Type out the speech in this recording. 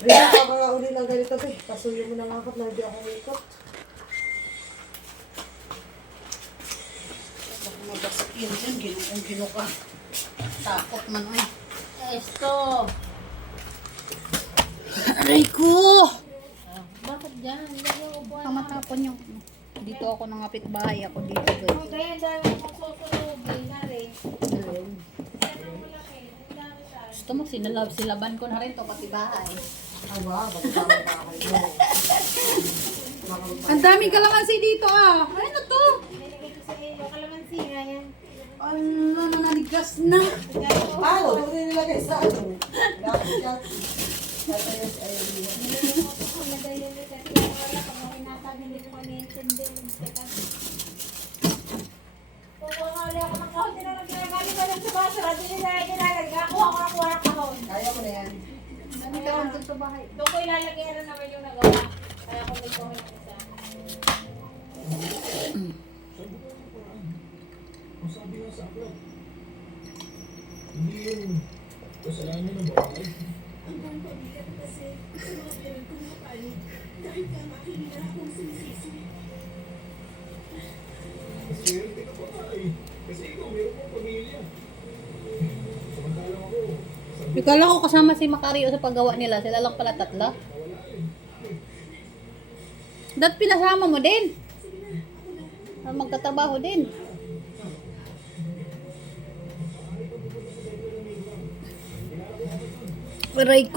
Rina, ka mga uli ng ganito, be. Pasuyo mo na nga ako na hindi ako ikot. Baka mabasak yun dyan, gino ka. Takot man ay. Esto. Aray ko! Bakit dyan? Hindi ako upuan. Kamatapon yung... Dito ako nangapit bahay ako dito guys. Kaya dahil mo susunugin na rin. Gusto mo, silaban ko na rin to pati bahay. Ay, ba? Ba't tama ka kayo? Ang daming kalamansi dito ah! Ano to? Binigay ko sa iyo. Kalamansi nga yan. Ano, nanigas na. Paano? Ito ko nilagay sa ano? Lapit yan. Tatayos ay Nagayon din kasi wala pag makinatag hindi ko maniintindi. Kung kumali ako ng kahon, tinanong ba lang sa basura, hindi nila ginalagay. Ako ng kahon. kaya mo na yan. Dami ka lang sa bahay. Doon ko ilalagay na naman yung nagawa. Kaya ako may comment isa. Ang sabi nga sa akin, hindi yung kasalanan ng babae. Ang pampabigat kasi sa mga pinagkumakalit dahil tama hindi na akong sinisisi. Swerte ka pa nga eh. Kasi ikaw, meron pang pamilya. Samantalang ako, sabi Ikala ko kasama si Macario sa paggawa nila. Sila lang pala tatlo. Dapat pinasama mo din. Para magtatrabaho din. Aray